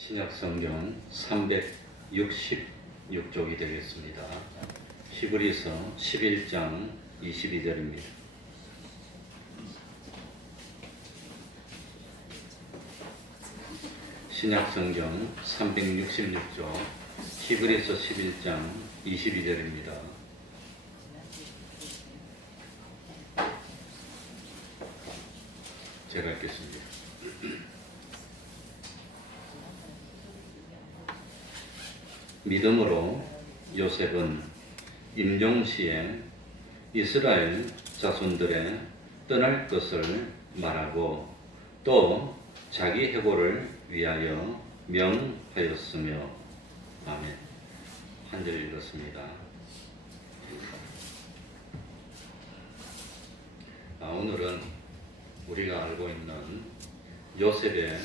신약성경 366쪽이 되겠습니다. 히브리서 11장 22절입니다. 신약성경 366쪽 히브리서 11장 22절입니다. 제가 읽겠습니다. 믿음으로 요셉은 임종시에 이스라엘 자손들의 떠날 것을 말하고 또 자기 해고를 위하여 명하였으며. 아멘. 한 절 읽었습니다. 오늘은 우리가 알고 있는 요셉의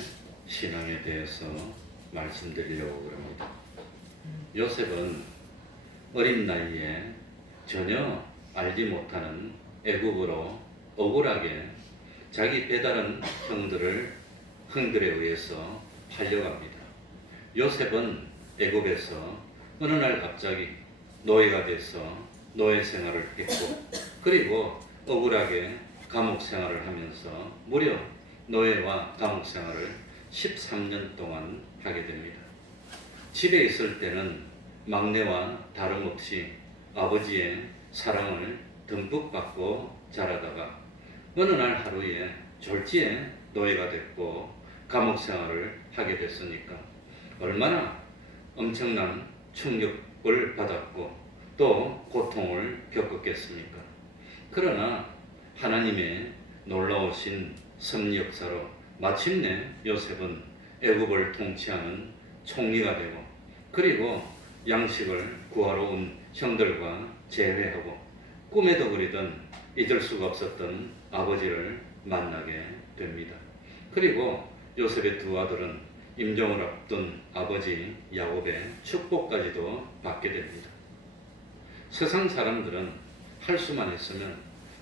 신앙에 대해서 말씀드리려고 합니다. 요셉은 어린 나이에 전혀 알지 못하는 애굽으로 억울하게 자기 배다른 형들에 의해서 팔려갑니다. 요셉은 애굽에서 어느 날 갑자기 노예가 돼서 노예 생활을 했고, 그리고 억울하게 감옥 생활을 하면서 무려 노예와 감옥 생활을 13년 동안 하게 됩니다. 집에 있을 때는 막내와 다름없이 아버지의 사랑을 듬뿍 받고 자라다가 어느 날 하루에 졸지에 노예가 됐고 감옥 생활을 하게 됐으니까 얼마나 엄청난 충격을 받았고 또 고통을 겪었겠습니까? 그러나 하나님의 놀라우신 섭리 역사로 마침내 요셉은 애굽을 통치하는 총리가 되고, 그리고 양식을 구하러 온 형들과 재회하고 꿈에도 그리던 잊을 수가 없었던 아버지를 만나게 됩니다. 그리고 요셉의 두 아들은 임종을 앞둔 아버지 야곱의 축복까지도 받게 됩니다. 세상 사람들은 할 수만 있으면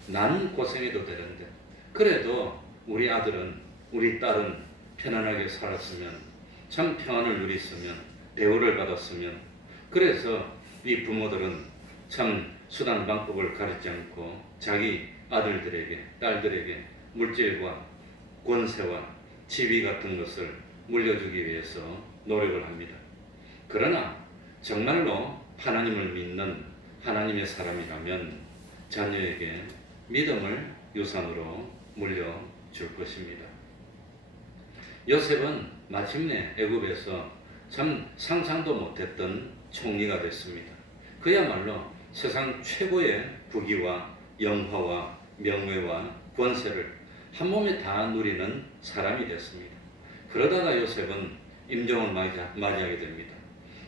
나는 고생해도 되는데 그래도 우리 아들은 우리 딸은 편안하게 살았으면, 참 평안을 누렸으면, 대우를 받았으면, 그래서 이 부모들은 참 수단 방법을 가리지 않고 자기 아들들에게 딸들에게 물질과 권세와 지위 같은 것을 물려주기 위해서 노력을 합니다. 그러나 정말로 하나님을 믿는 하나님의 사람이라면 자녀에게 믿음을 유산으로 물려줄 것입니다. 요셉은 마침내 애굽에서 참 상상도 못했던 총리가 됐습니다. 그야말로 세상 최고의 부귀와 영화와 명예와 권세를 한 몸에 다 누리는 사람이 됐습니다. 그러다가 요셉은 임종을 맞이하게 됩니다.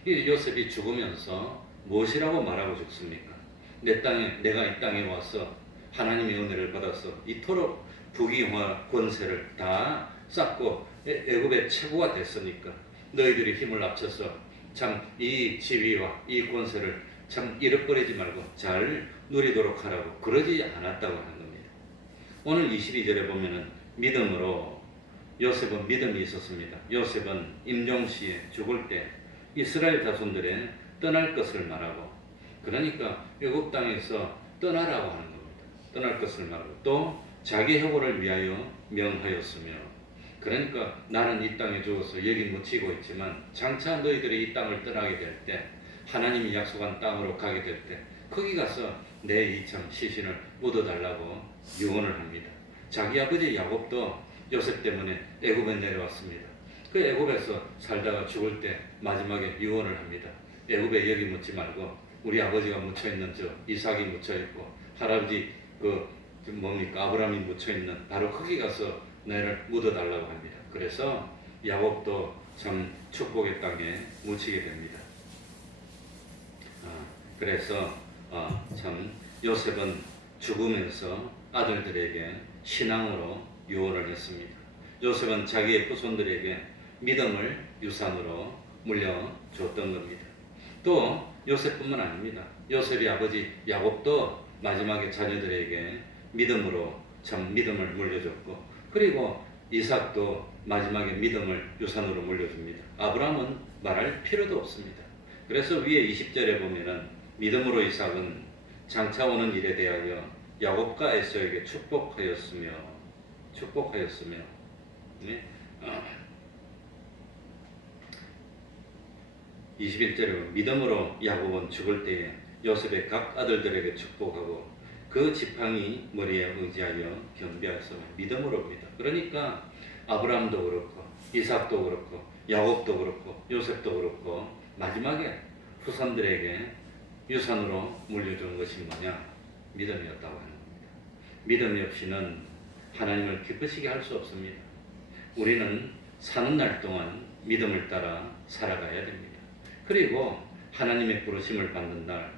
이 요셉이 죽으면서 무엇이라고 말하고 죽습니까? 내가 이 땅에 와서 하나님의 은혜를 받아서 이토록 부귀와 권세를 다 쌓고 애굽의 최고가 됐으니까 너희들이 힘을 합쳐서 참 이 지위와 이 권세를 참 잃어버리지 말고 잘 누리도록 하라고 그러지 않았다고 하는 겁니다. 오늘 22절에 보면은 믿음으로 요셉은 믿음이 있었습니다. 요셉은 임종시에 죽을 때 이스라엘 자손들의 떠날 것을 말하고, 그러니까 애굽 땅에서 떠나라고 하는 겁니다. 떠날 것을 말하고 또 자기 해고를 위하여 명하였으며, 그러니까 나는 이 땅에 죽어서 여기 묻히고 있지만 장차 너희들이 이 땅을 떠나게 될 때, 하나님이 약속한 땅으로 가게 될 때 거기 가서 내 이참 시신을 묻어달라고 유언을 합니다. 자기 아버지 야곱도 요셉 때문에 애굽에 내려왔습니다. 그 애굽에서 살다가 죽을 때 마지막에 유언을 합니다. 애굽에 여기 묻지 말고 우리 아버지가 묻혀있는 저 이삭이 묻혀있고 할아버지 아브라함이 묻혀있는 바로 거기 가서 너를 묻어달라고 합니다. 그래서 야곱도 참 축복의 땅에 묻히게 됩니다. 그래서 참 요셉은 죽으면서 아들들에게 신앙으로 유언을 했습니다. 요셉은 자기의 후손들에게 믿음을 유산으로 물려줬던 겁니다. 또 요셉뿐만 아닙니다. 요셉의 아버지 야곱도 마지막에 자녀들에게 믿음으로 참 믿음을 물려줬고, 그리고 이삭도 마지막에 믿음을 유산으로 물려줍니다. 아브라함은 말할 필요도 없습니다. 그래서 위에 20절에 보면은 믿음으로 이삭은 장차 오는 일에 대하여 야곱과 에서에게 축복하였으며 네? 21절에 믿음으로 야곱은 죽을 때에 요셉의 각 아들들에게 축복하고 그 지팡이 머리에 의지하여 경배하였으며 믿음으로입니다. 그러니까 아브라함도 그렇고 이삭도 그렇고 야곱도 그렇고 요셉도 그렇고 마지막에 후손들에게 유산으로 물려준 것이 뭐냐? 믿음이었다고 하는 겁니다. 믿음이 없이는 하나님을 기쁘시게 할 수 없습니다. 우리는 사는 날 동안 믿음을 따라 살아가야 됩니다. 그리고 하나님의 부르심을 받는 날,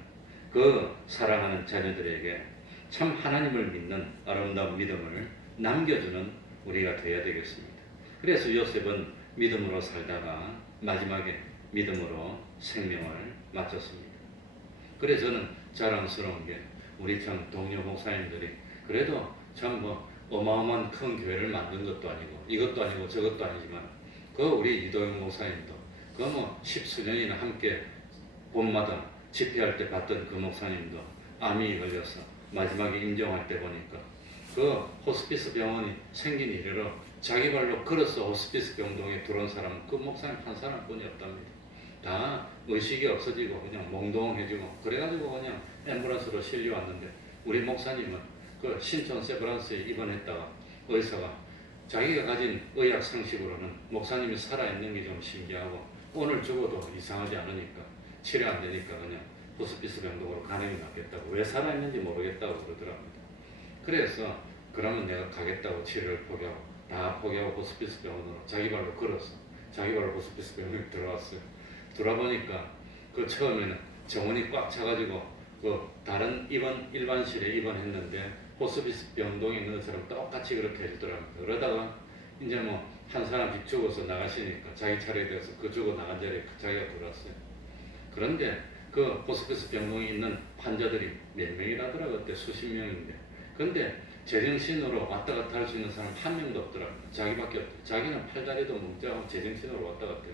그 사랑하는 자녀들에게 참 하나님을 믿는 아름다운 믿음을 남겨주는 우리가 되어야 되겠습니다. 그래서 요셉은 믿음으로 살다가 마지막에 믿음으로 생명을 마쳤습니다. 그래서 저는 자랑스러운 게 우리 참 동료 목사님들이 그래도 참 어마어마한 큰 교회를 만든 것도 아니고 이것도 아니고 저것도 아니지만 그 우리 이도영 목사님도 그 십수년이나 함께 봄마다 집회할 때 봤던 그 목사님도 암이 걸려서 마지막에 임종할 때 보니까 그 호스피스 병원이 생긴 이래로 자기 발로 걸어서 호스피스 병동에 들어온 사람은 그 목사님 한 사람뿐이 없답니다. 다 의식이 없어지고 그냥 몽롱해지고 그래가지고 그냥 앰뷸런스로 실려왔는데 우리 목사님은 그 신촌 세브란스에 입원했다가 의사가 자기가 가진 의학 상식으로는 목사님이 살아있는 게 좀 신기하고 오늘 죽어도 이상하지 않으니까 치료 안 되니까 그냥 호스피스 병동으로 가는 게 낫겠다고 왜 살아있는지 모르겠다고 그러더랍니다. 그래서 그러면 내가 가겠다고 치료를 포기하고 다 포기하고 호스피스 병원으로 자기 발로 걸어서 자기 발로 호스피스 병원에 들어왔어요. 돌아보니까 그 처음에는 정원이 꽉 차가지고 그 다른 일반실에 입원했는데 호스피스 병동에 있는 것처럼 똑같이 그렇게 해주더랍니다. 그러다가 이제 한 사람씩 죽어서 나가시니까 자기 차례에 대해서 그 죽어 나간 자리에 자기가 들어왔어요. 그런데 그 호스피스 병동에 있는 환자들이 몇 명이라더라 그때 수십 명인데 근데 제정신으로 왔다 갔다 할 수 있는 사람 한 명도 없더랍니다. 자기밖에 없대요. 자기는 팔다리도 뭉자고 제정신으로 왔다 갔대요.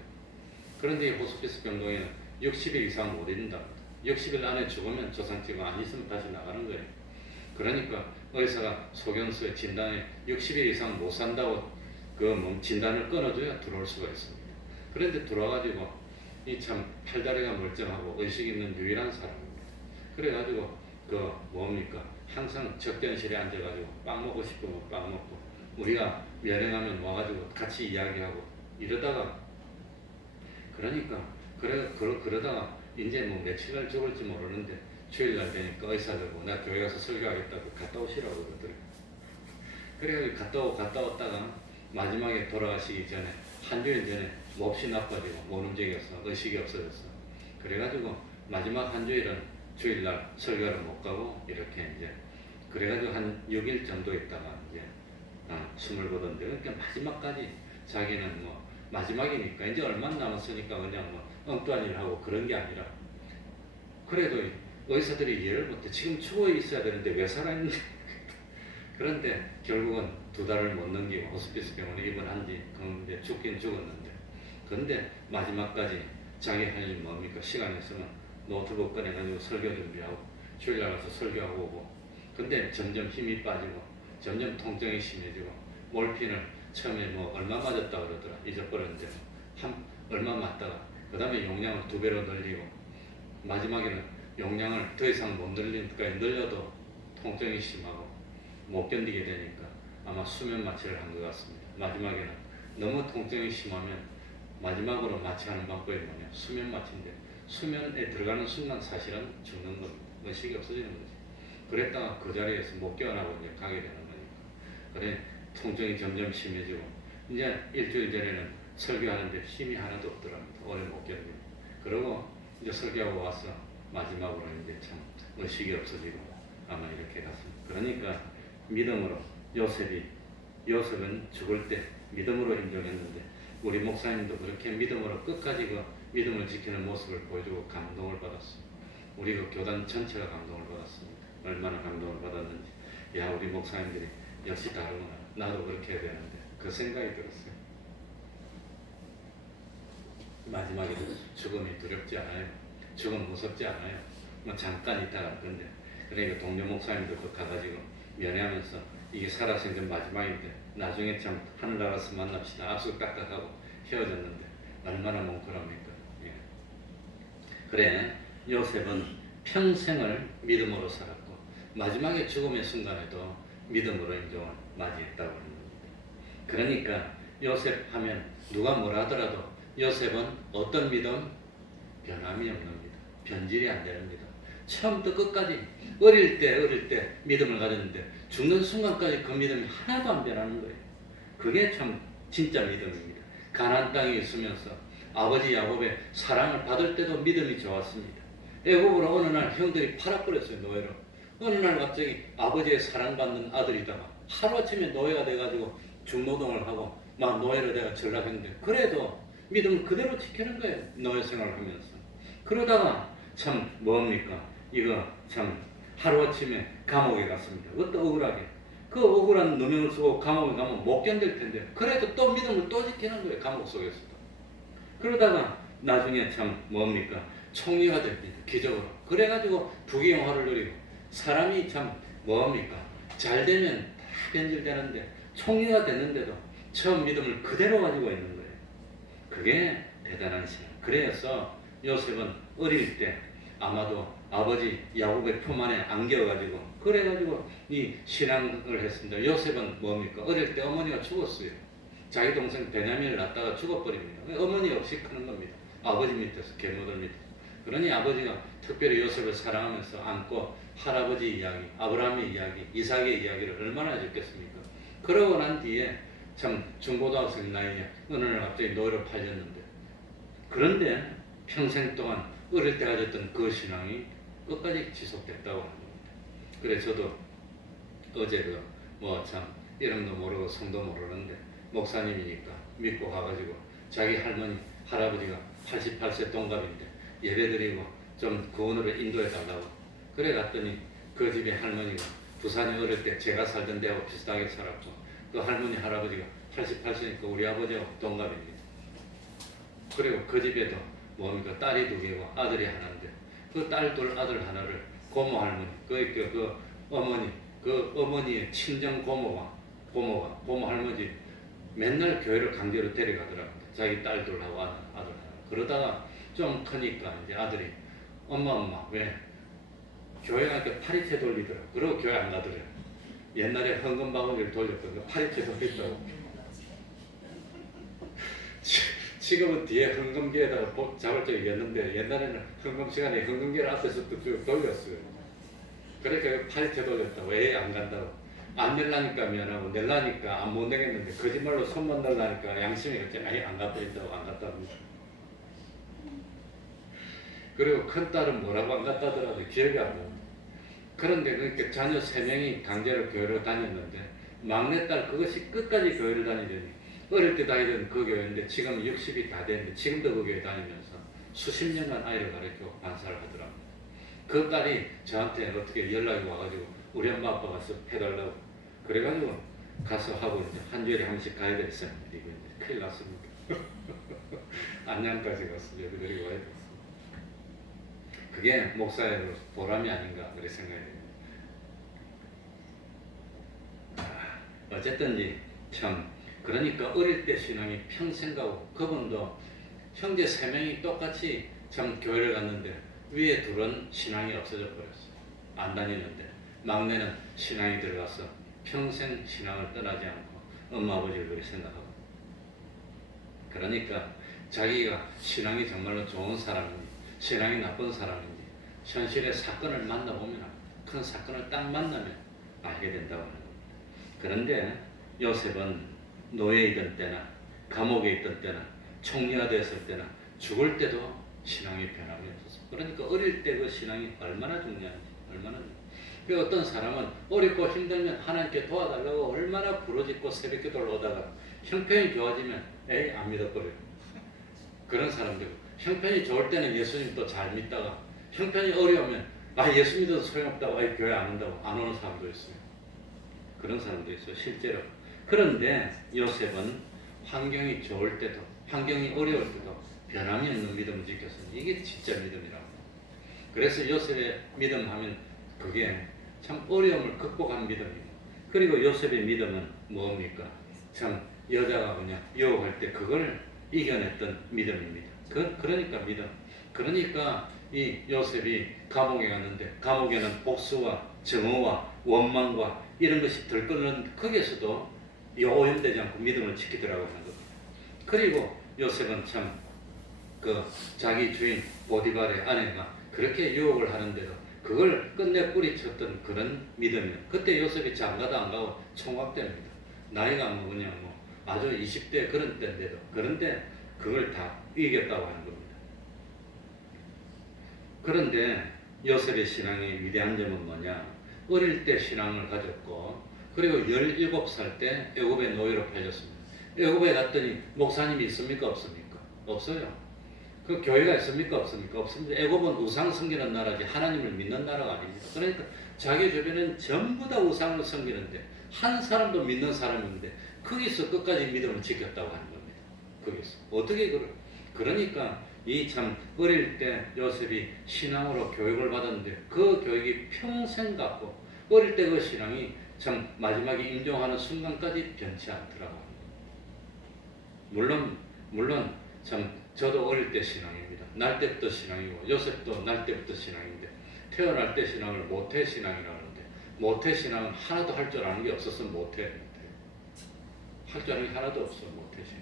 그런데 이 호스피스 병동에는 60일 이상 못 있는다. 60일 안에 죽으면 조상치가 안 있으면 다시 나가는 거예요. 그러니까 의사가 소견서에 진단에 60일 이상 못 산다고 그 진단을 끊어줘야 들어올 수가 있습니다. 그런데 들어와가지고 이 참 팔다리가 멀쩡하고 의식 있는 유일한 사람입니다. 그래가지고 그 뭡니까 항상 적견실에 앉아가지고 빵 먹고 싶으면 빵 먹고 우리가 면회하면 와가지고 같이 이야기하고 이러다가 그러니까 그러다가 이제 며칠날 죽을지 모르는데 주일날 되니까 의사들고 나 교회 가서 설교하겠다고 갔다 오시라고 그러더래요. 그래가지고 갔다 왔다가 마지막에 돌아가시기 전에 한 주일 전에 몹시 나빠지고 못 움직여서 의식이 없어졌어. 그래가지고 마지막 한 주일은 주일날 설교를 못 가고 이렇게 이제 그래가지고 한 6일 정도 있다가 이제 숨을 거둔데 그러니까 마지막까지 자기는 마지막이니까 이제 얼마 남았으니까 그냥 엉뚱한 일 하고 그런 게 아니라 그래도 의사들이 이해를 못해. 지금 죽어 있어야 되는데 왜 살아있는지. 그런데 결국은 2달을 못 넘기고 호스피스 병원에 입원한 지 그런데 죽긴 죽었는데 근데 마지막까지 자기 할 일 뭡니까? 시간 있으면 노트북 꺼내가지고 설교 준비하고 주일날 가서 설교하고 오고 근데 점점 힘이 빠지고 점점 통증이 심해지고 몰핀을 처음에 얼마 맞았다 그러더라. 잊어버렸는데 얼마 맞다가 그 다음에 용량을 2배로 늘리고 마지막에는 용량을 더 이상 못 늘리니까 늘려도 통증이 심하고 못 견디게 되니까 아마 수면 마취를 한 것 같습니다. 마지막에는 너무 통증이 심하면 마지막으로 마취하는 방법이 뭐냐 수면 마취인데 수면에 들어가는 순간 사실은 죽는 겁니다. 의식이 없어지는 거지. 그랬다가 그 자리에서 못 깨어나고 이제 가게 되는 거니까. 그래 통증이 점점 심해지고 이제 일주일 전에는 설교하는데 힘이 하나도 없더랍니다. 오래 못 견디고. 그러고 이제 설교하고 와서 마지막으로 이제 참 의식이 없어지고 아마 이렇게 갔습니다. 그러니까 믿음으로 요셉은 죽을 때 믿음으로 인정했는데 우리 목사님도 그렇게 믿음으로 끝까지 그 믿음을 지키는 모습을 보여주고 감동을 받았어요. 우리 그 교단 전체가 감동을 받았습니다. 얼마나 감동을 받았는지. 야 우리 목사님들이 역시 다르구나. 나도 그렇게 해야 되는데 그 생각이 들었어요. 마지막에 죽음이 두렵지 않아요. 죽음 무섭지 않아요. 뭐 잠깐 있다가 건데. 그러니까 동료 목사님들도 가가지고 면회하면서 이게 살아생전 마지막인데 나중에 참 하늘 나라서 만납시다. 악수 깍깍하고 헤어졌는데 얼마나 뭉클합니까. 예. 그래 요셉은 평생을 믿음으로 살았고 마지막에 죽음의 순간에도 믿음으로 인정을 맞이했다고 하는 겁니다. 그러니까 요셉 하면 누가 뭐라 하더라도 요셉은 어떤 믿음? 변함이 없는 믿음. 변질이 안 되는 믿음. 처음부터 끝까지 어릴 때 믿음을 가졌는데 죽는 순간까지 그 믿음이 하나도 안 변하는 거예요. 그게 참 진짜 믿음입니다. 가나안 땅에 있으면서 아버지 야곱의 사랑을 받을 때도 믿음이 좋았습니다. 애굽으로 어느 날 형들이 팔아버렸어요. 노예로. 어느 날 갑자기 아버지의 사랑받는 아들이다가 하루아침에 노예가 돼가지고 중노동을 하고 막 노예로 내가 전락했는데 그래도 믿음을 그대로 지키는 거예요. 노예 생활을 하면서. 그러다가 참 뭡니까? 이거 참 하루아침에 감옥에 갔습니다. 그것도 억울하게. 그 억울한 누명을 쓰고 감옥에 가면 못 견딜 텐데 그래도 또 믿음을 또 지키는 거예요. 감옥 속에서도. 그러다가 나중에 참 뭡니까? 총리가 됩니다. 기적으로. 그래가지고 부귀영화를 누리고 사람이 참 뭡니까? 잘 되면 다 변질되는데 총리가 됐는데도 처음 믿음을 그대로 가지고 있는 거예요. 그게 대단한 신앙. 그래서 요셉은 어릴 때 아마도 아버지 야곱의 품 안에 안겨가지고 그래가지고 이 신앙을 했습니다. 요셉은 뭡니까? 어릴 때 어머니가 죽었어요. 자기 동생 베냐민을 낳다가 죽어버립니다. 어머니 없이 크는 겁니다. 아버지 밑에서 계모들 밑에서. 그러니 아버지가 특별히 요셉을 사랑하면서 안고 할아버지 이야기, 아브라함의 이야기, 이삭의 이야기를 얼마나 해줬겠습니까? 그러고 난 뒤에 참 중고등학생 나이에 어느 날 갑자기 노예로 팔렸는데 그런데 평생 동안 어릴 때 가졌던 그 신앙이 끝까지 지속됐다고 합니다. 그래 저도 어제 뭐 참 이름도 모르고 성도 모르는데 목사님이니까 믿고 가가지고 자기 할머니 할아버지가 88세 동갑인데 예배드리고 좀 구원으로 인도해 달라고 그래 갔더니 그 집에 할머니가 부산에 어릴 때 제가 살던 데하고 비슷하게 살았고 그 할머니 할아버지가 88세니까 우리 아버지하고 동갑입니다. 그리고 그 집에도 뭡니까 딸이 2개고 아들이 하나인데 그 딸 둘 아들 하나를 고모 할머니 그 어머니 그 어머니의 친정 고모 할머니 맨날 교회를 강제로 데려가더라고요. 자기 딸 둘하고 아들 하나. 그러다가 좀 크니까 이제 아들이 엄마 왜 교회 가니까 파리채 돌리더라. 그러고 교회 안 가더래. 옛날에 헌금 바구니를 돌렸거든요. 파리채 돌렸다고. 지금은 뒤에 헌금기에다가 잡을 적이 있는데 옛날에는 헌금 시간에 헌금기를 앞에서 쭉 돌렸어요. 그러니까 파리채 돌렸다고. 왜 안 간다고. 안 낼라니까 미안하고 낼라니까 못 내겠는데 거짓말로 손만 달라니까 양심이 그랬지. 아니 안 갖다 있다고 안 갖다 합니다. 그리고 큰딸은 뭐라고 안 갖다 하더라도 기억이 안 납니다. 그런데 그러니까 자녀 3명이 강제로 교회를 다녔는데 막내딸 그것이 끝까지 교회를 다니더니 어릴 때 다니던 그 교회인데 지금 60이 다 됐는데 지금도 그 교회 다니면서 수십 년간 아이를 가르치고 반사를 하더랍니다. 그 딸이 저한테 어떻게 연락이 와가지고 우리 엄마 아빠 가서 해달라고 그래가지고 가서 하고 이제 한 주일에 한 번씩 가야 됐어요. 이거 이제 큰일 났습니다. 안양까지 가서 예배드리고 와야 됐어요. 그게 목사의 보람이 아닌가 그렇게 생각이 됩니다. 어쨌든지 참 그러니까 어릴 때 신앙이 평생 가고 그분도 형제 3명이 똑같이 참 교회를 갔는데 위에 둘은 신앙이 없어져 버렸어요. 안 다니는데 막내는 신앙이 들어가서 평생 신앙을 떠나지 않고 엄마 아버지를 그렇게 생각하고 그러니까 자기가 신앙이 정말로 좋은 사람인지 신앙이 나쁜 사람인지 현실의 사건을 만나보면 큰 사건을 딱 만나면 알게 된다고 하는 겁니다. 그런데 요셉은 노예이던 때나 감옥에 있던 때나 총리가 됐을 때나 죽을 때도 신앙이 변함이 없었어요. 그러니까 어릴 때 그 신앙이 얼마나 중요한지 얼마나 그 어떤 사람은 어렵고 힘들면 하나님께 도와달라고 얼마나 부르짖고 새벽기도를 오다가 형편이 좋아지면 에이 안 믿어버려요. 그런 사람들 형편이 좋을 때는 예수님 또 잘 믿다가 형편이 어려우면 예수 믿어도 소용없다고 교회 안 온다고 안 오는 사람도 있어요. 그런 사람도 있어요. 실제로 그런데 요셉은 환경이 좋을 때도 환경이 어려울 때도 변함이 없는 믿음을 지켰습니다. 이게 진짜 믿음이라고. 그래서 요셉의 믿음 하면 그게 참 어려움을 극복한 믿음이고, 그리고 요셉의 믿음은 뭡니까? 참 여자가 그냥 유혹할 때 그걸 이겨냈던 믿음입니다. 그러니까 믿음. 그러니까 이 요셉이 감옥에 갔는데 감옥에는 복수와 증오와 원망과 이런 것이 들끓는 거기에서도 오염되지 않고 믿음을 지키더라고 하는 겁니다. 그리고 요셉은 참 그 자기 주인 보디발의 아내가 그렇게 유혹을 하는데도 그걸 끝내 뿌리쳤던 그런 믿음이에요. 그때 요셉이 장가도 안 가고 총각됩니다. 나이가 뭐 그냥 뭐 아주 20대 그런 때인데도, 그런데 그걸 다 이겼다고 하는 겁니다. 그런데 요셉의 신앙의 위대한 점은 뭐냐? 어릴 때 신앙을 가졌고, 그리고 17살 때 애굽의 노예로 팔렸습니다. 애굽에 갔더니 목사님이 있습니까? 없습니까? 없어요. 그 교회가 있습니까? 없습니까? 없습니다. 애굽은 우상 섬기는 나라지 하나님을 믿는 나라가 아닙니다. 그러니까 자기 주변은 전부 다 우상을 섬기는데 한 사람도 믿는 사람인데 거기서 끝까지 믿음을 지켰다고 하는 겁니다. 거기서 어떻게 그러니까 이 참 어릴 때 요셉이 신앙으로 교육을 받았는데 그 교육이 평생 갔고, 어릴 때 그 신앙이 참 마지막에 인정하는 순간까지 변치 않더라고요. 물론 참 저도 어릴 때 신앙입니다. 날 때부터 신앙이고, 요셉도 날 때부터 신앙인데, 태어날 때 신앙을 모태 신앙이라고 하는데, 모태 신앙은 하나도 할 줄 아는 게 없어서 모태. 할 줄 아는 게 하나도 없어, 모태 신앙.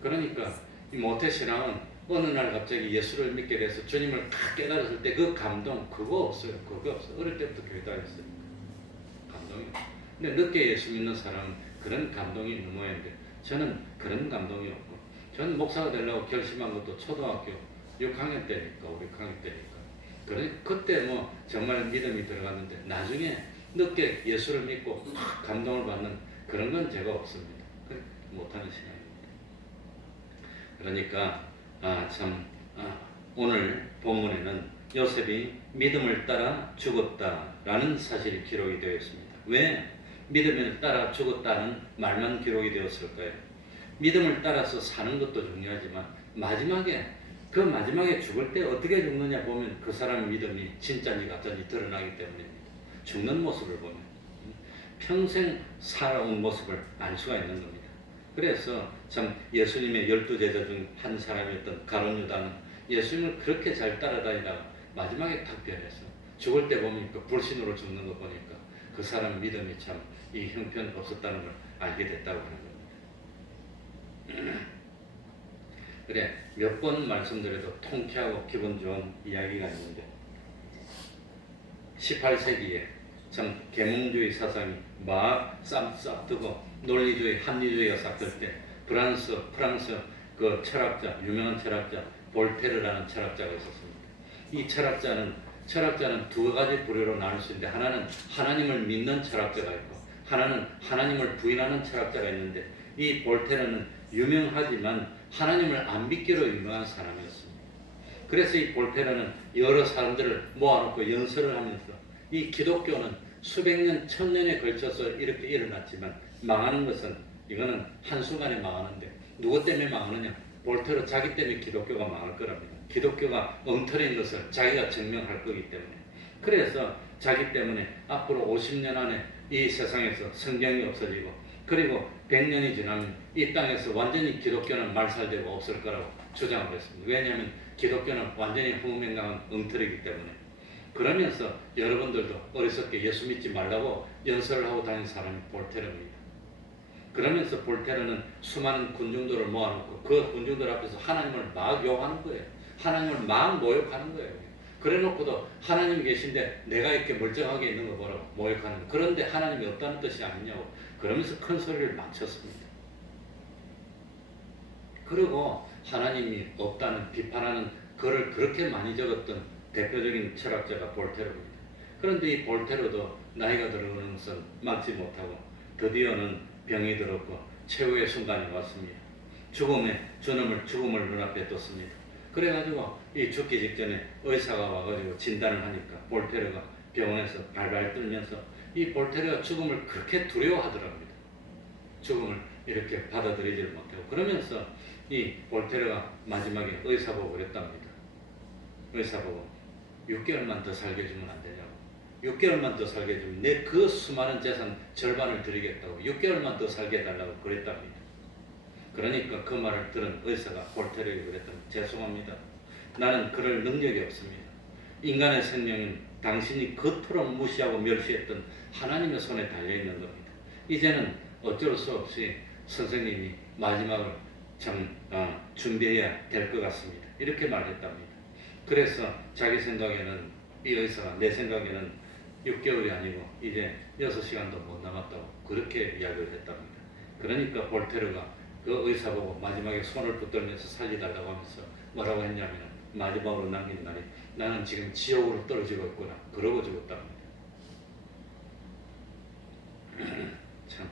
그러니까 이 모태 신앙은 어느 날 갑자기 예수를 믿게 돼서 주님을 딱 깨달았을 때 그 감동, 그거 없어요. 그거 없어요. 어릴 때부터 교회 다녔어요. 감동이. 근데 늦게 예수 믿는 사람은 그런 감동이 있는 모양인데, 저는 그런 감동이 없고, 저는 목사가 되려고 결심한 것도 초등학교 6학년 때니까, 5학년 때니까. 그때 뭐 정말 믿음이 들어갔는데, 나중에 늦게 예수를 믿고 막 감동을 받는 그런 건 제가 없습니다. 못하는 신앙입니다. 그러니까 오늘 본문에는 요셉이 믿음을 따라 죽었다라는 사실이 기록이 되어 있습니다. 왜 믿음을 따라 죽었다는 말만 기록이 되었을까요? 믿음을 따라서 사는 것도 중요하지만 마지막에 죽을 때 어떻게 죽느냐 보면 그 사람의 믿음이 진짜인지 가짜인지 드러나기 때문입니다. 죽는 모습을 보면 평생 살아온 모습을 알 수가 있는 겁니다. 그래서 참 예수님의 12제자 중 한 사람이었던 가룟 유다는 예수님을 그렇게 잘 따라다니다가 마지막에 탁 변해서 죽을 때 보니까 불신으로 죽는 거 보니까 그 사람 믿음이 참 이 형편 없었다는 걸 알게 됐다고 하는 겁니다. 그래, 몇 번 말씀드려도 통쾌하고 기분 좋은 이야기가 있는데, 18세기에 참 계몽주의 사상이 막 싹뜨고 논리주의, 합리주의가 싹들 때 프랑스 그 철학자, 유명한 철학자 볼테르라는 철학자가 있었습니다. 이 철학자는 두 가지 부류로 나눌 수 있는데, 하나는 하나님을 믿는 철학자가 있고 하나는 하나님을 부인하는 철학자가 있는데, 이 볼테르는 유명하지만 하나님을 안 믿기로 유명한 사람이었습니다. 그래서 이 볼테르는 여러 사람들을 모아놓고 연설을 하면서 이 기독교는 수백 년, 천년에 걸쳐서 이렇게 일어났지만 망하는 것은 이거는 한순간에 망하는데, 누구 때문에 망하느냐? 볼테르 자기 때문에 기독교가 망할 거랍니다. 기독교가 엉터리인 것을 자기가 증명할 거기 때문에. 그래서 자기 때문에 앞으로 50년 안에 이 세상에서 성경이 없어지고, 그리고 100년이 지나면 이 땅에서 완전히 기독교는 말살되고 없을 거라고 주장을 했습니다. 왜냐하면 기독교는 완전히 후명강한 엉터리이기 때문에. 그러면서 여러분들도 어리석게 예수 믿지 말라고 연설을 하고 다니는 사람이 볼테르입니다. 그러면서 볼테르는 수많은 군중들을 모아놓고 그 군중들 앞에서 하나님을 막 욕하는 거예요. 하나님을 막 모욕하는 거예요. 그래놓고도 하나님이 계신데 내가 이렇게 멀쩡하게 있는 거 보라고 모욕하는 거예요. 그런데 하나님이 없다는 뜻이 아니냐고 그러면서 큰 소리를 막 쳤습니다. 그리고 하나님이 없다는 비판하는 글을 그렇게 많이 적었던 대표적인 철학자가 볼테르입니다. 그런데 이 볼테르도 나이가 들어오는 것을 막지 못하고 드디어는 병이 들었고 최후의 순간이 왔습니다. 죽음을 눈앞에 뒀습니다. 그래가지고 이 죽기 직전에 의사가 와가지고 진단을 하니까 볼테르가 병원에서 발발 떨면서 이 볼테르가 죽음을 그렇게 두려워하더랍니다. 죽음을 이렇게 받아들이지를 못하고 그러면서 이 볼테르가 마지막에 의사보고 그랬답니다. 의사보고 6개월만 더 살게 해주면 안 되냐고. 6개월만 더 살게 해주면 내 그 수많은 재산 절반을 드리겠다고 6개월만 더 살게 해달라고 그랬답니다. 그러니까 그 말을 들은 의사가 볼테르에게 그랬답니다. 죄송합니다. 나는 그럴 능력이 없습니다. 인간의 생명인 당신이 그토록 무시하고 멸시했던 하나님의 손에 달려있는 겁니다. 이제는 어쩔 수 없이 선생님이 마지막을 준비해야 될 것 같습니다. 이렇게 말했답니다. 그래서 자기 생각에는 이 의사가 내 생각에는 6개월이 아니고 이제 6시간도 못 남았다고 그렇게 이야기를 했답니다. 그러니까 볼테르가 그 의사 보고 마지막에 손을 붙들면서 살려달라고 하면서 뭐라고 했냐면 마지막으로 남긴 말이 나는 지금 지옥으로 떨어지고 있구나 그러고 죽었답니다. 참.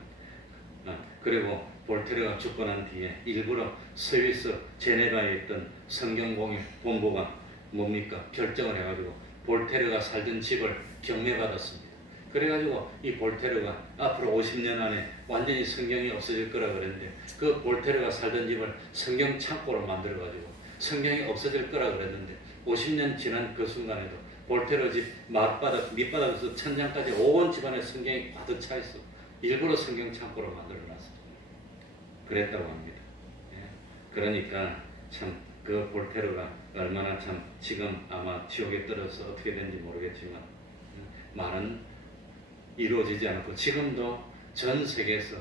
그리고 볼테르가 죽고 난 뒤에 일부러 스위스 제네바에 있던 성경공인 본부가 뭡니까 결정을 해가지고 볼테르가 살던 집을 경매받았습니다. 그래가지고 이 볼테르가 앞으로 50년 안에 완전히 성경이 없어질 거라 그랬는데 그 볼테르가 살던 집을 성경 창고로 만들어가지고 성경이 없어질 거라 그랬는데 50년 지난 그 순간에도 볼테르 집 밑바닥에서 천장까지 온 집안에 성경이 가득 차 있어. 일부러 성경 창고로 만들어놨어. 그랬다고 합니다. 예. 그러니까 참 그 볼테르가 얼마나 참 지금 아마 지옥에 떨어져서 어떻게 된지 모르겠지만 많은 이루어지지 않았고 지금도 전 세계에서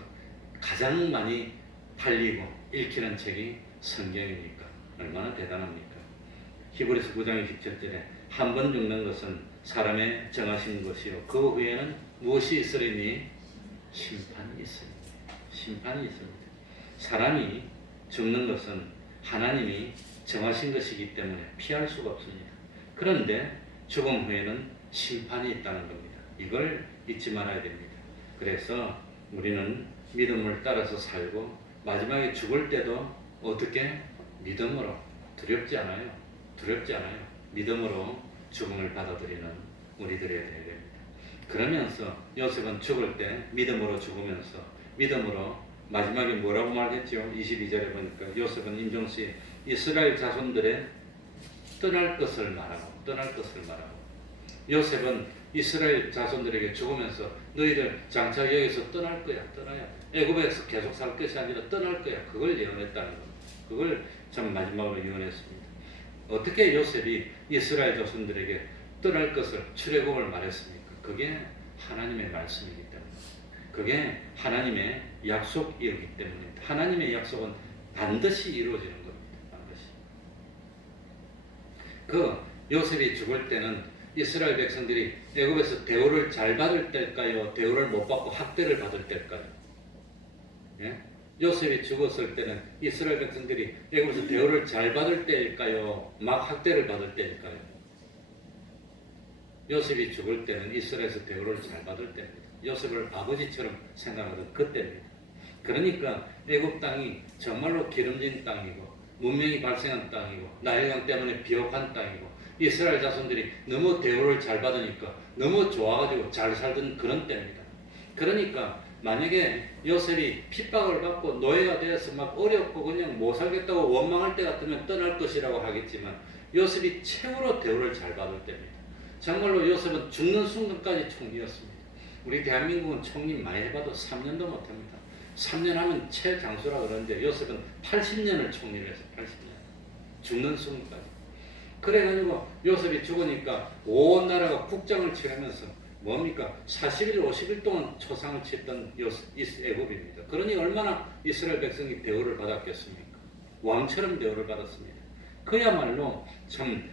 가장 많이 팔리고 읽히는 책이 성경이니까 얼마나 대단합니까? 히브리서 9장 27절에 한 번 죽는 것은 사람의 정하신 것이요 그 후에는 무엇이 있으리니 심판이 있습니다. 심판이 있습니다. 사람이 죽는 것은 하나님이 정하신 것이기 때문에 피할 수가 없습니다. 그런데 죽음 후에는 심판이 있다는 겁니다. 이걸 잊지 말아야 됩니다. 그래서 우리는 믿음을 따라서 살고 마지막에 죽을 때도 어떻게? 믿음으로 두렵지 않아요. 두렵지 않아요. 믿음으로 죽음을 받아들이는 우리들이 되어야 됩니다. 그러면서 요셉은 죽을 때 믿음으로 죽으면서 믿음으로 마지막에 뭐라고 말했죠? 22절에 보니까 요셉은 임종수에 이스라엘 자손들의 떠날 것을 말하고 요셉은 이스라엘 자손들에게 죽으면서 너희들 장차 여기서 떠날 거야. 떠나야 돼. 애굽에서 계속 살 것이 아니라 떠날 거야. 그걸 예언했다는 겁니다. 그걸 참 마지막으로 예언했습니다. 어떻게 요셉이 이스라엘 자손들에게 떠날 것을 출애굽을 말했습니까? 그게 하나님의 말씀이기 때문에 그게 하나님의 약속이기 때문입니다. 하나님의 약속은 반드시 이루어지는 겁니다. 반드시. 그 요셉이 죽을 때는 이스라엘 백성들이 애굽에서 대우를 잘 받을 때일까요? 대우를 못 받고 학대를 받을 때일까요? 예? 요셉이 죽었을 때는 이스라엘 백성들이 애굽에서 대우를 잘 받을 때일까요? 막 학대를 받을 때일까요? 요셉이 죽을 때는 이스라엘에서 대우를 잘 받을 때입니다. 요셉을 아버지처럼 생각하던 그때입니다. 그러니까 애굽 땅이 정말로 기름진 땅이고 문명이 발생한 땅이고 나일강 때문에 비옥한 땅이고 이스라엘 자손들이 너무 대우를 잘 받으니까 너무 좋아가지고 잘 살던 그런 때입니다. 그러니까 만약에 요셉이 핍박을 받고 노예가 되어서 막 어렵고 그냥 못 살겠다고 원망할 때 같으면 떠날 것이라고 하겠지만 요셉이 최고로 대우를 잘 받을 때입니다. 정말로 요셉은 죽는 순간까지 총리였습니다. 우리 대한민국은 총리 많이 해봐도 3년도 못합니다. 3년 하면 최장수라 그러는데 요셉은 80년을 총리를 했어요. 80년. 죽는 순간까지. 그래가지고 요셉이 죽으니까 온 나라가 국장을 치르면서 뭡니까? 40일, 50일 동안 초상을 치렀던 애굽입니다. 그러니 얼마나 이스라엘 백성이 대우를 받았겠습니까? 왕처럼 대우를 받았습니다. 그야말로 참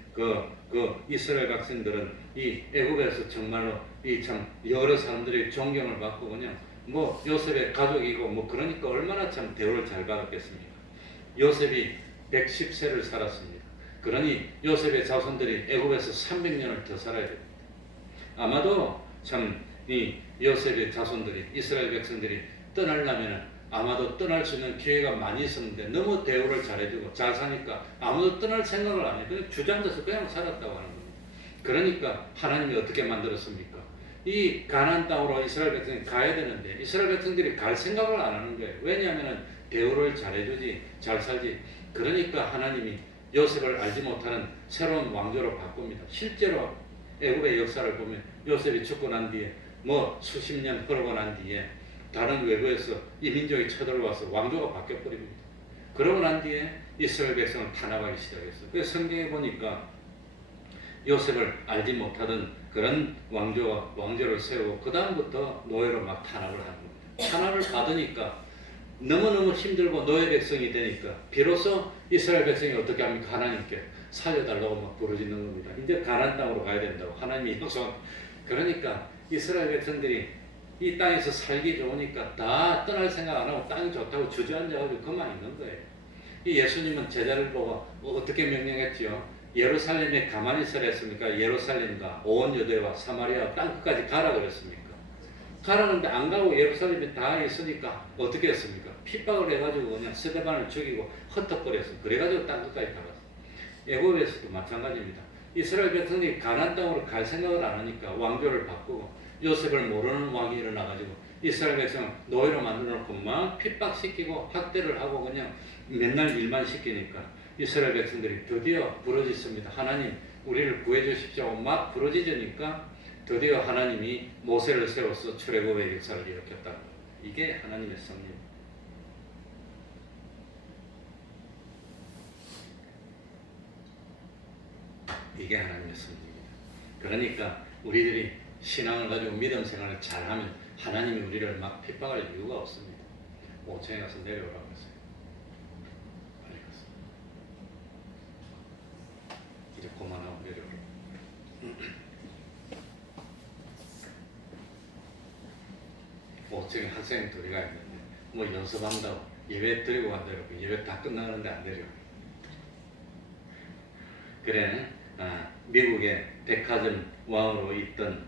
이스라엘 백성들은 이 애굽에서 정말로 이 참 여러 사람들의 존경을 받고 그냥 뭐 요셉의 가족이고 뭐 그러니까 얼마나 참 대우를 잘 받았겠습니까? 요셉이 110세를 살았습니다. 그러니 요셉의 자손들이 애굽에서 300년을 더 살아야 됩니다. 아마도 참 이 요셉의 자손들이 이스라엘 백성들이 떠나려면 아마도 떠날 수 있는 기회가 많이 있었는데 너무 대우를 잘해주고 잘 사니까 아무도 떠날 생각을 안 해요. 그냥 주저앉아서 그냥 살았다고 하는 겁니다. 그러니까 하나님이 어떻게 만들었습니까? 이 가나안 땅으로 이스라엘 백성이 가야 되는데 이스라엘 백성들이 갈 생각을 안 하는 거예요. 왜냐하면 대우를 잘해주지, 잘 살지. 그러니까 하나님이 요셉을 알지 못하는 새로운 왕조로 바꿉니다. 실제로 애굽의 역사를 보면 요셉이 죽고 난 뒤에 뭐 수십 년 흐르고 난 뒤에 다른 외부에서 이 민족이 쳐들어와서 왕조가 바뀌어버립니다. 그러고 난 뒤에 이스라엘 백성을 탄압하기 시작했어요. 그래서 성경에 보니까 요셉을 알지 못하던 그런 왕조를 세우고 그 다음부터 노예로 막 탄압을 하는 겁니다. 탄압을 받으니까 너무너무 힘들고 노예 백성이 되니까 비로소 이스라엘 백성이 어떻게 합니까? 하나님께 살려달라고 막 부르짖는 겁니다. 이제 가나안 땅으로 가야 된다고 하나님이 약속. 그러니까 이스라엘 백성들이 이 땅에서 살기 좋으니까 다 떠날 생각 안 하고 땅이 좋다고 주저앉아가지고 그만 있는 거예요. 이 예수님은 제자를 보고 어떻게 명령했지요? 예루살렘에 가만히 있으라 했습니까? 예루살렘과 온 유대와 사마리아 땅 끝까지 가라 그랬습니까? 가라는데 안 가고 예루살렘에 다 있으니까 어떻게 했습니까? 핍박을 해가지고 그냥 스데반을 죽이고 헛떡거렸어. 그래가지고 땅 끝까지 가봤어. 애굽에서도 마찬가지입니다. 이스라엘 백성이 가나안 땅으로 갈 생각을 안 하니까 왕조를 바꾸고 요셉을 모르는 왕이 일어나가지고 이스라엘 백성을 노예로 만들어 놓고 막 핍박시키고 학대를 하고 그냥 맨날 일만 시키니까 이스라엘 백성들이 드디어 부르짖습니다. 하나님 우리를 구해주십시오. 막 부르짖으니까 드디어 하나님이 모세를 세워서 출애굽의 역사를 일으켰다. 이게 하나님의 섭리. 이게 하나님의 섭리입니다. 그러니까 우리들이 신앙을 가지고 믿음 생활을 잘하면 하나님이 우리를 막 핍박할 이유가 없습니다. 5층에 가서 내려오라고 했어요. 빨리 가서. 이제 그만하고 내려오라고. 5층에 학생 둘이 가 있는데 뭐 연습한다고 예배 드리고 간다고 예배 다 끝나는데 안 내려. 그래 미국의 백화점 왕으로 있던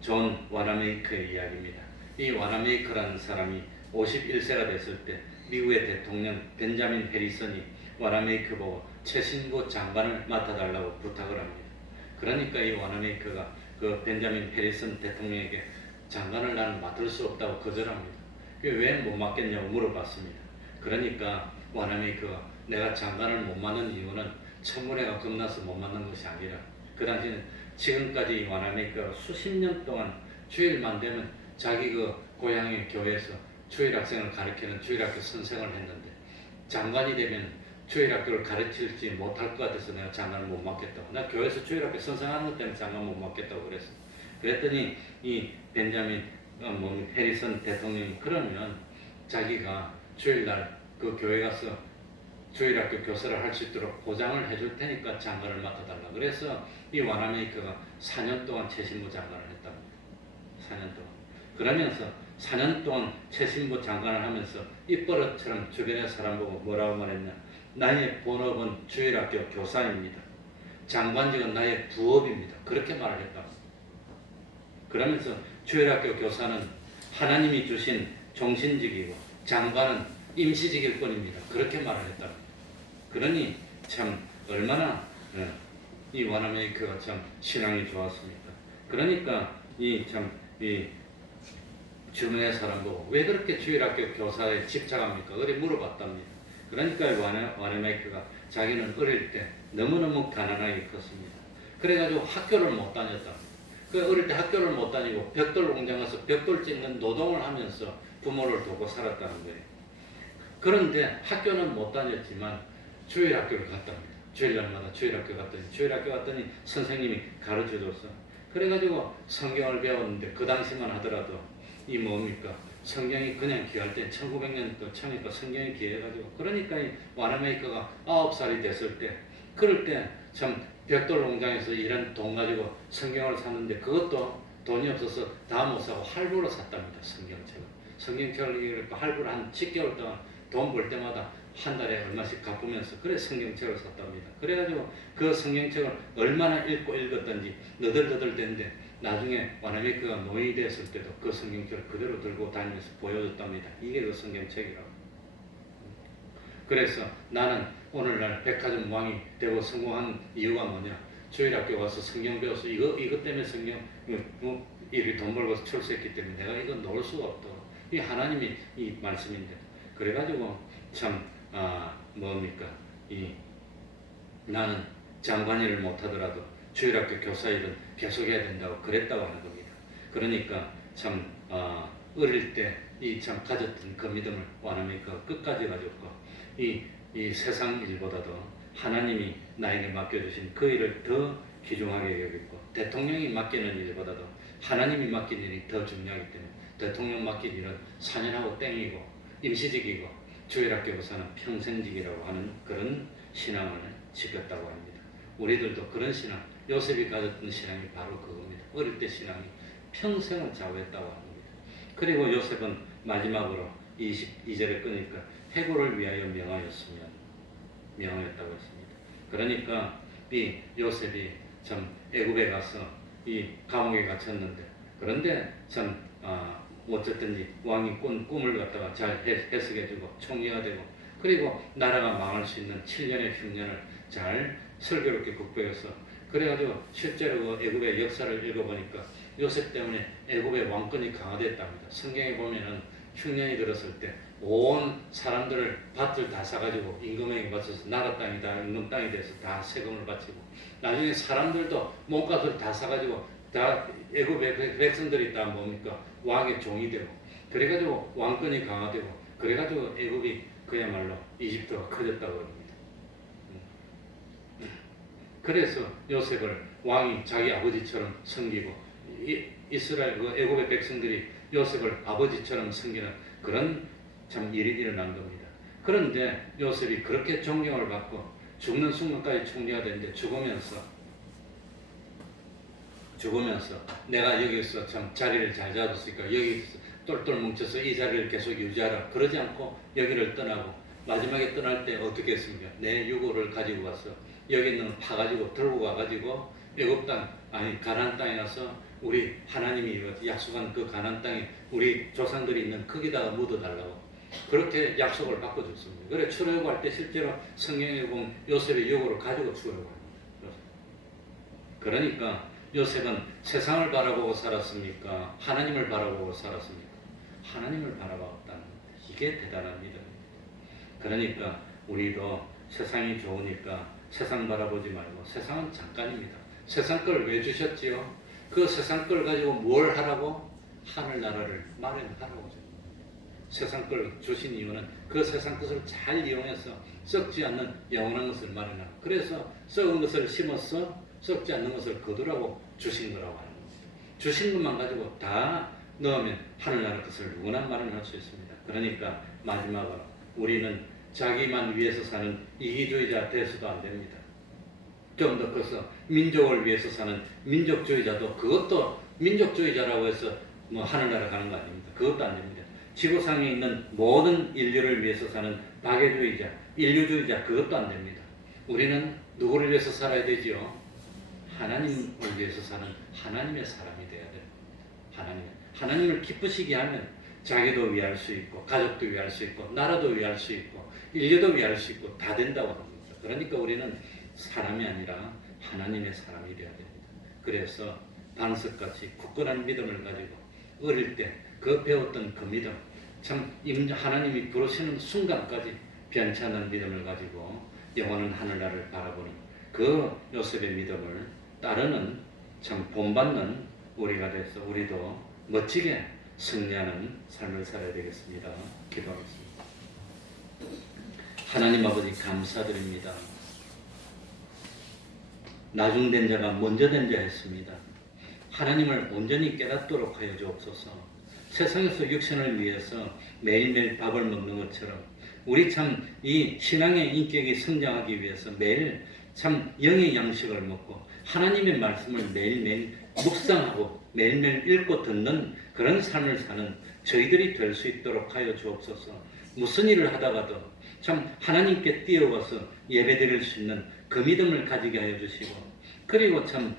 존 와나메이커의 이야기입니다. 이 와나메이커라는 사람이 51세가 됐을 때 미국의 대통령 벤자민 해리슨이 와나메이커 보고 최신부 장관을 맡아달라고 부탁을 합니다. 그러니까 이 와나메이커가 그 벤자민 해리슨 대통령에게 장관을 나는 맡을 수 없다고 거절합니다. 왜 못 맡겠냐고 물어봤습니다. 그러니까 와나메이커가 내가 장관을 못 맡는 이유는 청문회가 겁나서 못 맡는 것이 아니라 그 당시에는 지금까지 이 와나메이커가 수십 년 동안 주일만 되면 자기 그 고향의 교회에서 주일학생을 가르치는 주일학교 선생을 했는데 장관이 되면 주일학교를 가르칠지 못할 것 같아서 내가 장관을 못 맡겠다고. 나 교회에서 주일학교 선생하는 것 때문에 장관 못 맡겠다고 그랬어. 그랬더니 이 벤자민 해리슨 대통령이 그러면 자기가 주일날 그 교회 가서 주일학교 교사를 할 수 있도록 보장을 해줄 테니까 장관을 맡아달라. 그래서 이 와나메이커가 4년 동안 최신부 장관을 했답니다. 4년 동안. 그러면서 4년 동안 최신부 장관을 하면서 입버릇처럼 주변의 사람 보고 뭐라고 말했냐. 나의 본업은 주일학교 교사입니다. 장관직은 나의 부업입니다. 그렇게 말을 했답니다. 그러면서 주일학교 교사는 하나님이 주신 종신직이고 장관은 임시직일 뿐입니다. 그렇게 말을 했답니다. 그러니 참 얼마나 이 와나메이커가 참 신앙이 좋았습니까? 그러니까 이 주변의 사람 보고 왜 그렇게 주일학교 교사에 집착합니까? 어디 물어봤답니다. 그러니까 와나메이커가 자기는 어릴 때 너무너무 가난하게 컸습니다. 그래가지고 학교를 못 다녔답니다. 그 어릴 때 학교를 못 다니고 벽돌 공장 가서 벽돌 찍는 노동을 하면서 부모를 돕고 살았다는 거예요. 그런데 학교는 못 다녔지만 주일학교를 갔답니다. 주일날마다 주일학교 갔더니 선생님이 가르쳐줬어. 그래가지고 성경을 배웠는데 그 당시만 하더라도 이 뭡니까? 성경이 그냥 귀할 때 1900년도 처음이니까 성경이 귀해가지고 그러니까 이 와나메이커가 9살이 됐을 때 그럴 때 참 벽돌 농장에서 일한 돈 가지고 성경을 샀는데 그것도 돈이 없어서 다 못 사고 할부로 샀답니다. 성경책을 할부를 한 10개월 동안 돈 벌 때마다 한 달에 얼마씩 갚으면서 그래 성경책을 샀답니다. 그래가지고 그 성경책을 얼마나 읽었던지 너덜너덜 됐는데 나중에 와나메이커가 노인이 됐을 때도 그 성경책을 그대로 들고 다니면서 보여줬답니다. 이게 그 성경책이라고. 그래서 나는 오늘날 백화점 왕이 되고 성공한 이유가 뭐냐? 주일학교 가서 성경 배워서 이것 때문에 성경 일이 돈 벌고서 출세했기 때문에 내가 이건 놓을 수가 없다. 이 하나님이 이 말씀인데 그래가지고 참 뭡니까 이 나는 장관 일을 못하더라도 주일학교 교사 일은 계속해야 된다고 그랬다고 하는 겁니다. 그러니까 참 어릴 때 이 참 가졌던 그 믿음을 원합니까 끝까지 가졌고 이 세상 일보다도 하나님이 나에게 맡겨주신 그 일을 더 귀중하게 여겼고 대통령이 맡기는 일보다도 하나님이 맡긴 일이 더 중요하기 때문에 대통령 맡긴 일은 4년하고 땡이고 임시직이고 주일학교 교사는 평생직이라고 하는 그런 신앙을 지켰다고 합니다. 우리들도 그런 신앙, 요셉이 가졌던 신앙이 바로 그겁니다. 어릴 때 신앙이 평생을 좌우했다고 합니다. 그리고 요셉은 마지막으로 22절에 끄니까 해고를 위하여 명하였다고 했습니다. 그러니까 이 요셉이 참 애굽에 가서 이 감옥에 갇혔는데 그런데 참 어쨌든지 왕이 꾼 꿈을 갖다가 잘 해석해주고 총리가 되고 그리고 나라가 망할 수 있는 7년의 흉년을 잘 슬기롭게 극복해서 그래가지고 실제로 그 애굽의 역사를 읽어보니까 요셉 때문에 애굽의 왕권이 강화됐답니다. 성경에 보면은 흉년이 들었을 때 온 사람들을 밭을 다 사가지고 임금에게 바쳐서 나라 땅이 다 임금 땅이 돼서 다 세금을 바치고 나중에 사람들도 몸값을 다 사가지고 다 애굽의 백성들이 다 뭡니까 왕의 종이 되고 그래가지고 왕권이 강화되고 그래가지고 애굽이 그야말로 이집트가 커졌다고 합니다. 그래서 요셉을 왕이 자기 아버지처럼 섬기고 이스라엘 그 애굽의 백성들이 요셉을 아버지처럼 섬기는 그런 참 일이 일어난 겁니다. 그런데 요셉이 그렇게 존경을 받고 죽는 순간까지 총리가 됐는데 죽으면서 내가 여기서 참 자리를 잘 잡았으니까 여기서 똘똘 뭉쳐서 이 자리를 계속 유지하라 그러지 않고 여기를 떠나고 마지막에 떠날 때 어떻게 했습니까? 내 유고를 가지고 가서 여기 있는 파가지고 들고 가가지고 애굽 땅 아니 가나안 땅에 가서 우리 하나님이 약속한 그 가나안 땅에 우리 조상들이 있는 거기다가 묻어달라고 그렇게 약속을 바꿔줬습니다. 그래 출애굽할 때 실제로 성경에 보면 요셉의 유고를 가지고 출애굽합니다. 그러니까 요셉은 세상을 바라보고 살았습니까? 하나님을 바라보고 살았습니까? 하나님을 바라봤다는 이게 대단한 믿음입니다. 그러니까 우리도 세상이 좋으니까 세상 바라보지 말고 세상은 잠깐입니다. 세상 걸 왜 주셨지요? 그 세상 걸 가지고 뭘 하라고? 하늘나라를 마련하라고. 세상 걸 주신 이유는 그 세상 것을 잘 이용해서 썩지 않는 영원한 것을 마련하라. 그래서 썩은 것을 심어서 썩지 않는 것을 거두라고 주신 거라고 하는 겁니다. 주신 것만 가지고 다 넣으면 하늘나라 것을 누구나 마련할 수 있습니다. 그러니까 마지막으로 우리는 자기만 위해서 사는 이기주의자 돼서도 안 됩니다. 좀 더 커서 민족을 위해서 사는 민족주의자도 그것도 민족주의자라고 해서 뭐 하늘나라 가는 거 아닙니다. 그것도 안 됩니다. 지구상에 있는 모든 인류를 위해서 사는 박애주의자, 인류주의자 그것도 안 됩니다. 우리는 누구를 위해서 살아야 되지요? 하나님을 위해서 사는 하나님의 사람이 돼야 돼요. 하나님을 기쁘시게 하면 자기도 위할 수 있고 가족도 위할 수 있고 나라도 위할 수 있고 인류도 위할 수 있고 다 된다고 합니다. 그러니까 우리는 사람이 아니라 하나님의 사람이 되어야 됩니다. 그래서 반석같이 굳건한 믿음을 가지고 어릴 때 그 배웠던 그 믿음 참 하나님이 부르시는 순간까지 변치 않는 믿음을 가지고 영원한 하늘나라를 바라보는 그 요셉의 믿음을 따르는 참 본받는 우리가 돼서 우리도 멋지게 승리하는 삶을 살아야 되겠습니다. 기도하겠습니다. 하나님 아버지 감사드립니다. 나중된 자가 먼저 된 자 했습니다. 하나님을 온전히 깨닫도록 하여 주옵소서. 세상에서 육신을 위해서 매일매일 밥을 먹는 것처럼 우리 참 이 신앙의 인격이 성장하기 위해서 매일 참 영의 양식을 먹고 하나님의 말씀을 매일매일 묵상하고 매일매일 읽고 듣는 그런 삶을 사는 저희들이 될 수 있도록 하여 주옵소서. 무슨 일을 하다가도 참 하나님께 뛰어가서 예배드릴 수 있는 그 믿음을 가지게 하여 주시고 그리고 참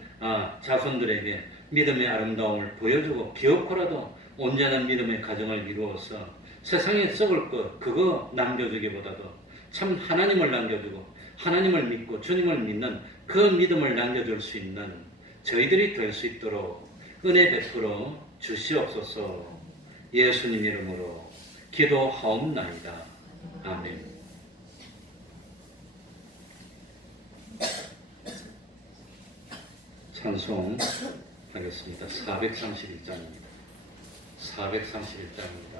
자손들에게 믿음의 아름다움을 보여주고 기어코라도 온전한 믿음의 가정을 이루어서 세상에 썩을 것 그거 남겨주기보다도 참 하나님을 남겨주고 하나님을 믿고 주님을 믿는 그 믿음을 남겨줄 수 있는 저희들이 될 수 있도록 은혜 베풀어 주시옵소서. 예수님 이름으로 기도하옵나이다. 아멘. 찬송 하겠습니다. 431장입니다. 431장입니다.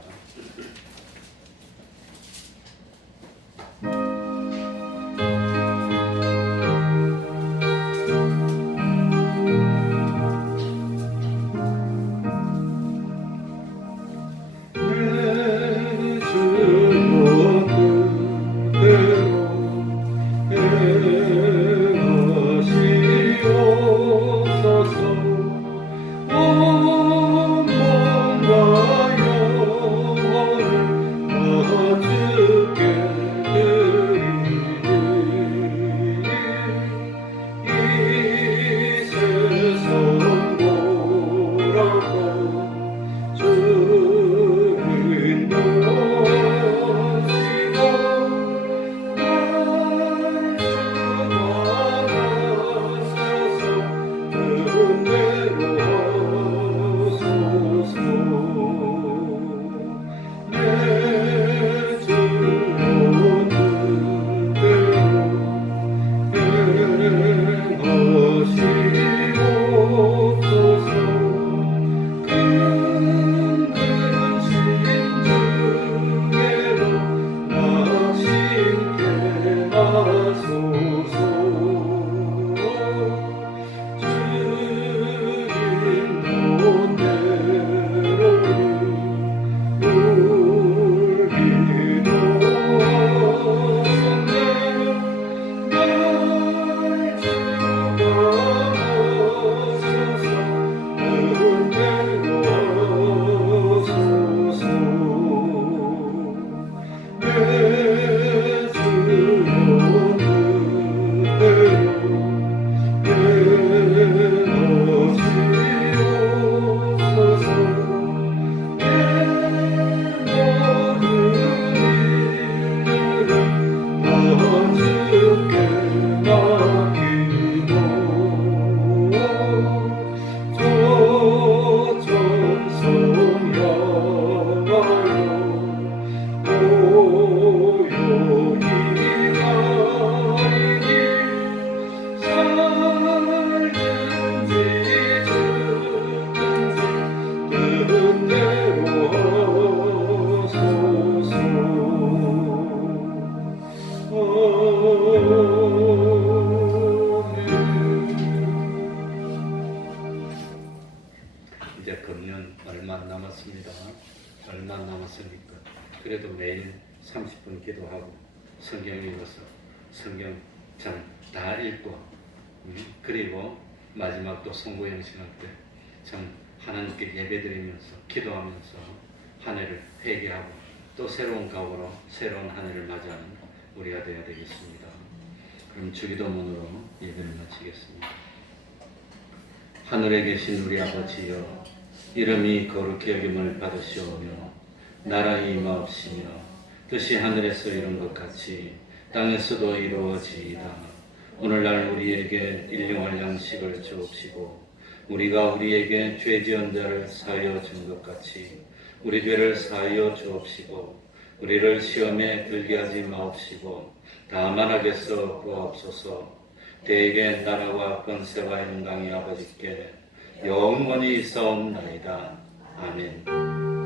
이제 금년 얼마 남았습니다. 얼마 남았습니까? 그래도 매일 30분 기도하고 성경 읽어서 성경 참 다 읽고 그리고 마지막 또 송구행 시간 때 참 하나님께 예배드리면서 기도하면서 한 해를 회개하고 또 새로운 각오로 새로운 한 해를 맞이하는 우리가 되어야 되겠습니다. 그럼 주기도문으로 예배를 마치겠습니다. 하늘에 계신 우리 아버지여, 이름이 거룩히 여김을 받으시오며 나라의 임하옵시며 뜻이 하늘에서 이룬 것 같이 땅에서도 이루어지이다. 오늘날 우리에게 일용할 양식을 주옵시고 우리가 우리에게 죄 지은 자를 사하여 준 것 같이 우리 죄를 사하여 주옵시고 우리를 시험에 들게 하지 마옵시고 다만 악에서 구하옵소서. 대개 나라와 권세와 영광이 아버지께 영원히 있사옵나이다. 아멘.